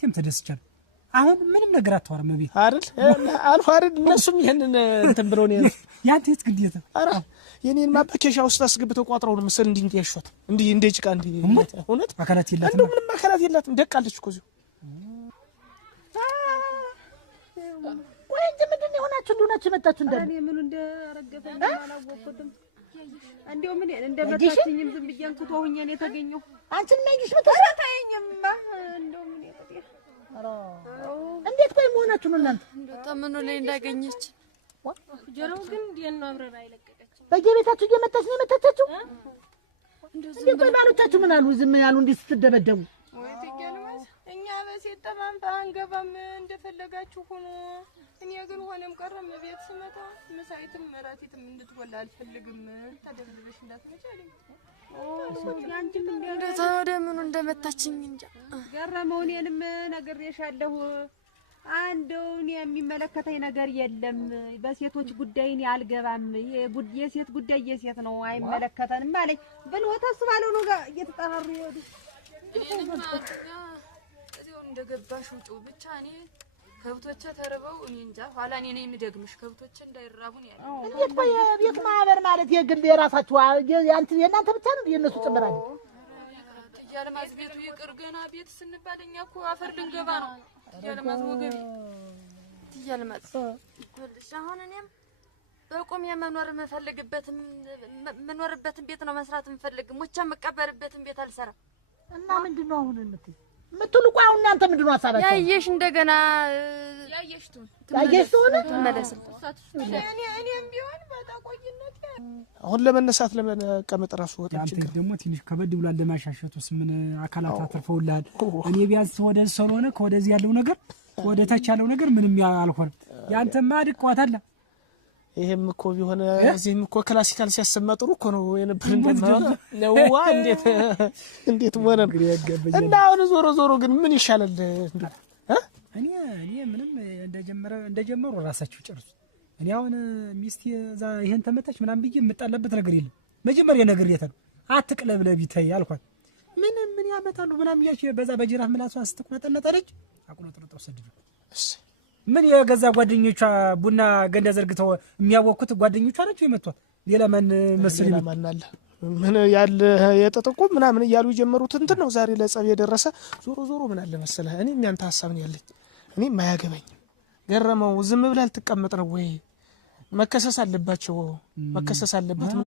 እቴም ተደስቻለሁ። አሁን ምንም ነገር አታወራም ቤት አይደል? አልፎ አይደል እነሱም ይሄንን እንትን ብለው ነው ያንተ የት ግዴታ ኧረ የኔን ማበከሻ ውስጥ አስገብተው ቋጥረው ነው መሰል እንዲህ ያሾት እንዲህ እንደ ጭቃ እንዲህ እውነት አካላት የላትም እንደው ምንም አካላት የላትም ደቃለች እኮ እዚሁ ቆይ እንጂ ምንድን ነው የሆናችሁ እንደሆናችሁ መጣችሁ እንዳለ እኔ ምን እንደረገፈኝ አላወቅኩትም እንደው ምን እንደመጣችኝም ዝም ብዬ እንክቶ ሆኜ ነው የተገኘው አንቺን ማይግሽ መታታየኝማ እንደው ምን ይቀጥ እንዴት ቆይ መሆናችሁ ነው እናንተ እንደው ተምኑ ላይ እንዳገኘች ጀራው ግን ዲያና አብረራ አይለቀቀች በየቤታችሁ እየመጣች ነው የመጣቻችሁ እንዴ ቆይ ባሎቻችሁ ምን አሉ ዝም ያሉ እንዴ ስትደበደቡ ወይ ትገለማስ እኛ በሴት ተማምጣ አንገባም እንደፈለጋችሁ ሆኖ እኔ ግን ሆነም ቀረም ቤት ስመጣ መሳይትም መራቲትም እንድትወላ አልፈልግም ተደብልበሽ እንዳትመጪልኝ ያንቺም እንደዛ ወደ ምኑ እንደመታችኝ እንጃ ገረመው እኔንም ነግሬሻለሁ አንዱን የሚመለከተኝ ነገር የለም በሴቶች ጉዳይ እኔ አልገባም የሴት ጉዳይ የሴት ነው አይመለከተንም አለኝ ብሎ ተስባለው ነው እየተጠራሩ ይወዱ እኔማ እዚው እንደገባሽ ውጪ ብቻ እኔ ከብቶቼ ተርበው እኔ እንጃ ኋላ እኔ ነኝ የምደግምሽ ከብቶቼ እንዳይራቡ ነው ያለው እንዴት ቆይ ቤት ማህበር ማለት የግል የራሳችሁ ያንተ የእናንተ ብቻ ነው የነሱ ጭምር አለ ያለማዝ ቤቱ ይቅር ገና ቤት ስንባል እኛ እኮ አፈር ልንገባ ነው ያለማዝ ወገቤ ያለማዝ ወልሽ አሁን እኔም በቆም የመኖር የምፈልግበትን ቤት ነው መስራት የምፈልግ ሞቻ መቀበርበትን ቤት አልሰራ እና ምንድነው አሁን የምትሉ ቆይ አሁን እናንተ ምንድነው ሐሳባችሁ ያየሽ እንደገና ያየሽ ተመለስ እኔም ቢሆን በታቆይነት አሁን ለመነሳት ለመቀመጥ ራሱ ወጣች አንተ ደግሞ ትንሽ ከበድ ብሏል ለማሻሸቱስ ምን አካላት አትርፈውልሃል እኔ ቢያንስ ወደ ሰሎነ ከወደዚህ ያለው ነገር ወደ ታች ያለው ነገር ምንም አልሆነ ያንተማ አድቋታል ይሄም እኮ ቢሆን እዚህም እኮ ክላሲካል ሲያሰማ ጥሩ እኮ ነው የነበር እንደማው እንዴት ወረ እና አሁን ዞሮ ግን ምን ይሻላል እኔ ምንም እንደጀመሩ ራሳችሁ ጨርሱ እኔ አሁን ሚስቴ እዛ ይሄን ተመታች ምናምን ብዬ የምጣላበት ነገር የለም መጀመሪያ ነገር የለም አትቅለብለብ ይታይ አልኳት ምን ያመጣሉ ምናምን ያቺ በዛ በጅራፍ ምላሷ ስትቆነጠነጠለች አቁለጥረጠው ሰድዱ ምን የገዛ ጓደኞቿ ቡና ገንዳ ዘርግተው የሚያወኩት ጓደኞቿ ናቸው የመቷት ሌላ ማን መስል ማናለ ምን ያለ የጠጠቁ ምናምን እያሉ የጀመሩት እንትን ነው ዛሬ ለጸብ የደረሰ ዞሮ ምን አለ መሰለህ እኔ የሚያንተ ሐሳብ ነው ያለኝ እኔ ማያገባኝ ገረመው ዝም ብለህ ልትቀመጥ ነው ወይ መከሰስ አለባቸው መከሰስ አለበት